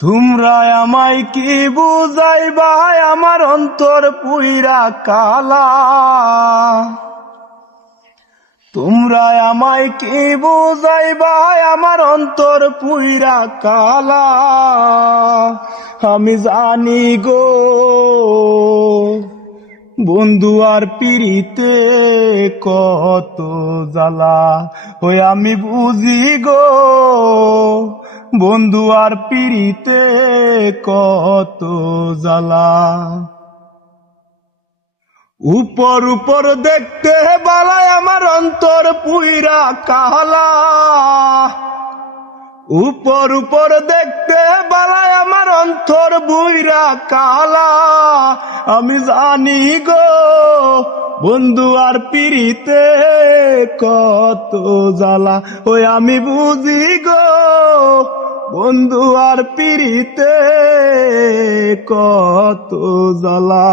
তোমরা আমায় কি বুঝাইবা, আমার অন্তর পুইরা কালা। তোমরা আমায় কি বুঝাইবা, আমার অন্তর পুইরা কালা। আমি জানি গো বন্ধু আর পিরিতে কত জ্বালা। ওই আমি বুঝি গো বন্ধু আর পিরিতে কত জ্বালা। উপর উপর দেখতে বালায় আমার অন্তর পুইরা কালা। উপর উপর দেখতে বালায় আমার অন্তর বুইরা কালা। আমি জানি গো বন্ধু আর পিরিতে কত জ্বালা। ওই আমি বুঝি গো বন্ধু আর পিরিতে কত জ্বালা।